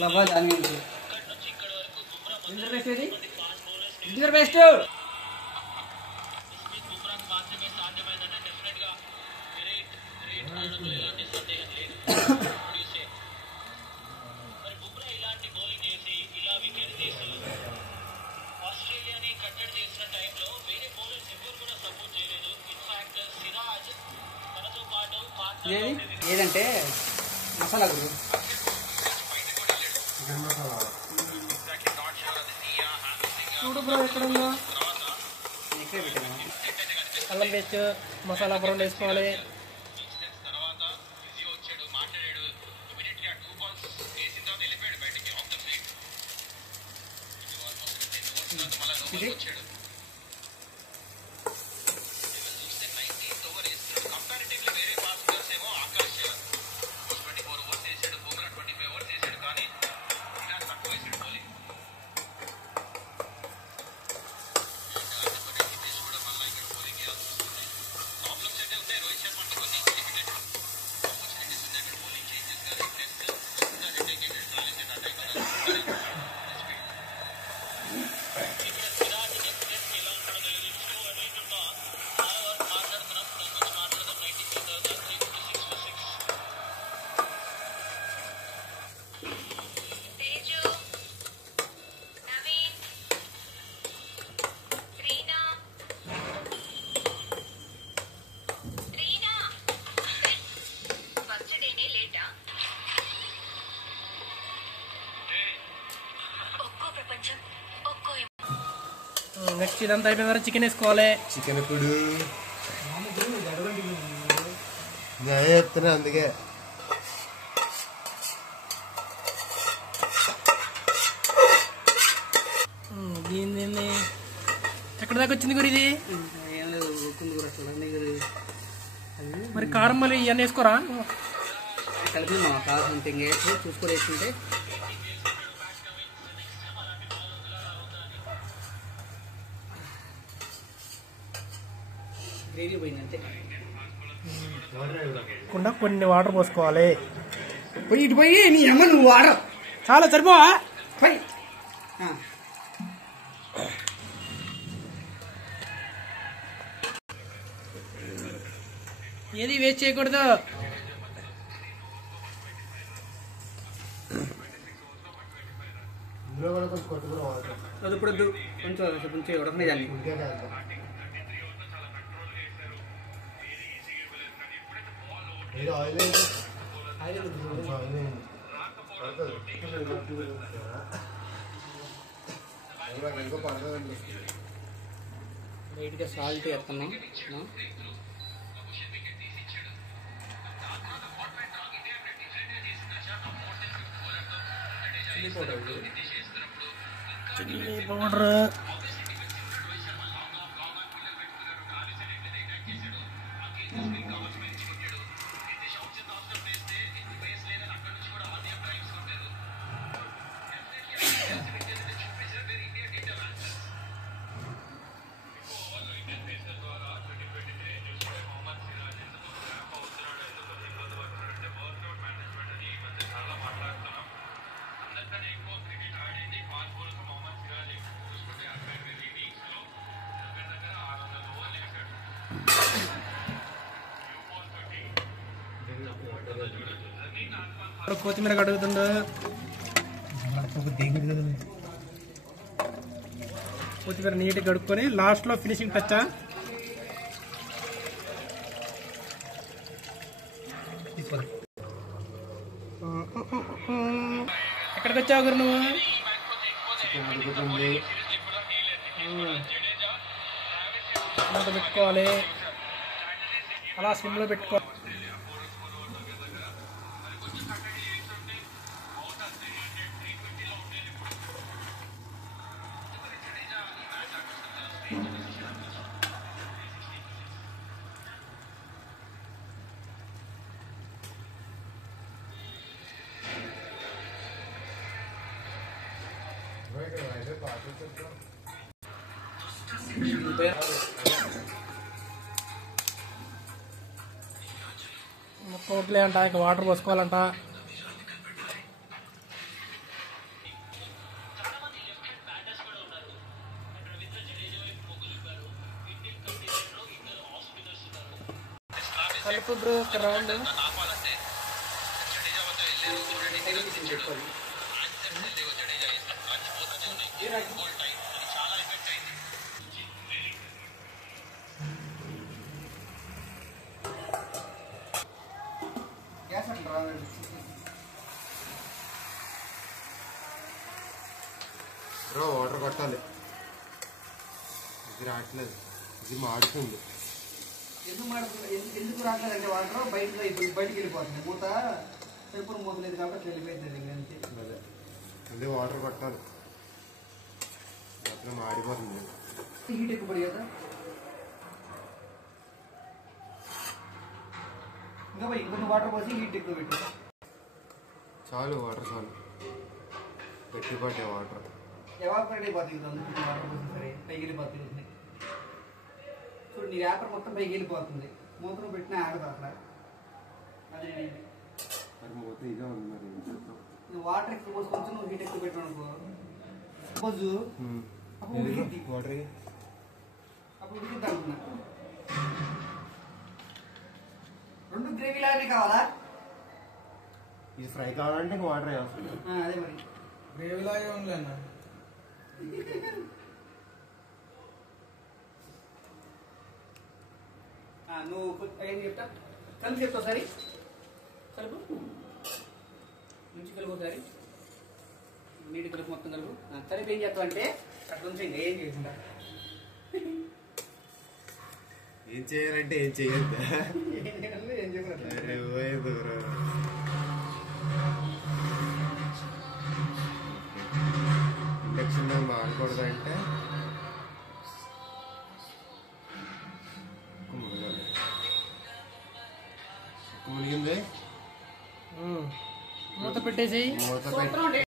లవ్వా join inter best ఏదంటే మసాలా గురు చూడు బ్రో ఎక్కడుందో ఇక్కడే పెట్టాను. అల్లం పేస్ట్ మసాలా బ్రౌన్ వేసుకోవాలి. ఇది నెక్స్ట్ ఇదంతా అయిపోయిన తర్వాత చికెన్ వేసుకోవాలి. చికెన్ ఇప్పుడు చెప్తున్నా అందుకే దీన్ని ఎక్కడ దాకా వచ్చింది గురి ఇది మరి కారం మళ్ళీ ఇవన్నీ వేసుకోరా కలిపి కావాల్సిన వేసి చూసుకొని వేసుకుంటే గ్రేవీ పోయిందంటే కొన్ని వాటర్ పోసుకోవాలి. పోయి ఇటు పోయి నీ అమ్మ నువ్వు వాటర్ చాలా సరిపోవా పోయి ఏది వేస్ట్ చేయకూడదు. అది ఇప్పుడు కొంచెం కొంచెం ఉడకనే దాన్ని లైట్గా సాల్ట్ వేస్తున్నాం. చిల్లీ పౌడర్ కొత్తిమీర కడుగుతుండు. కొత్తిమీర నీట్గా కడుక్కొని లాస్ట్లో ఫినిషింగ్ టచ్. ఎక్కడికి వచ్చావు గురు నువ్వు? పెట్టుకోవాలి అలా సిమ్లో పెట్టుకోవాలి. మొత్తం వదిలే అంట. ఇంకా వాటర్ పోసుకోవాలంట. కలుపు బ్రో ఒక రౌండ్. గ్యాస్ అంటారా బ్రో వాటర్ కొట్టాలి. ఇది రావట్లేదు, ఇది మాడుతుంది. ఎందుకు రావట్లేదంటే వాటర్ బయటికి వెళ్ళిపోతుంది. మూత చెప్పులు మూత లేదు కాబట్టి వెళ్ళిపోయింది అంతే. అదే వాటర్ కొట్టాలి, మాత్రం మాడిపోతుంది. హీట్ ఎక్కువ పడి కదా ఇంకా ఇంకొన్ని వాటర్ పోసి హీట్ ఎక్కువ పెట్టు. చాలు వాటర్ చాలు, గట్టిపట్టే వాటర్. ఎవాపరేట్ అయిపోతుంది అందుకు వాటర్ పోసి సరే పైకి వెళ్ళిపోతుంది. చూడు నీ ర్యాపర్ మొత్తం పైకి వెళ్ళిపోతుంది. మూతను పెట్టినా ఆగదు అట్లా. అదే మరి మూత ఇదే ఉంది. మరి నువ్వు వాటర్ ఎక్కువ పోసి కొంచెం నువ్వు హీట్ ఎక్కువ పెట్టావు అనుకో సపోజ్ అప్పుడు ఉడికిద్ది. వాటర్ అప్పుడు ఉడికిద్ది అనుకున్నా. రెండు గ్రేవీ లాగానే కావాలా? ఇది ఫ్రై కావాలంటే వాటర్ వేస్తుంది. అదే మరి గ్రేవీ లాగే ఉంది అన్న. నువ్వు ఏం చెప్తా కలిపి చెప్తావు సరే కలుపు మంచి కలుపు ఒకసారి నీటి కలుపు మొత్తం కలుపు. కలిపి ఏం చేస్తావు అంటే అట్లా నుంచి ఏం చేసిందా ఏం చేయాలంటే ఏం చేయొద్దు. ఏం చెప్పారు ఇండక్షన్ మీద మాడకూడదంటే మునిగింది. మూత పెట్టేసి మూత పెట్టి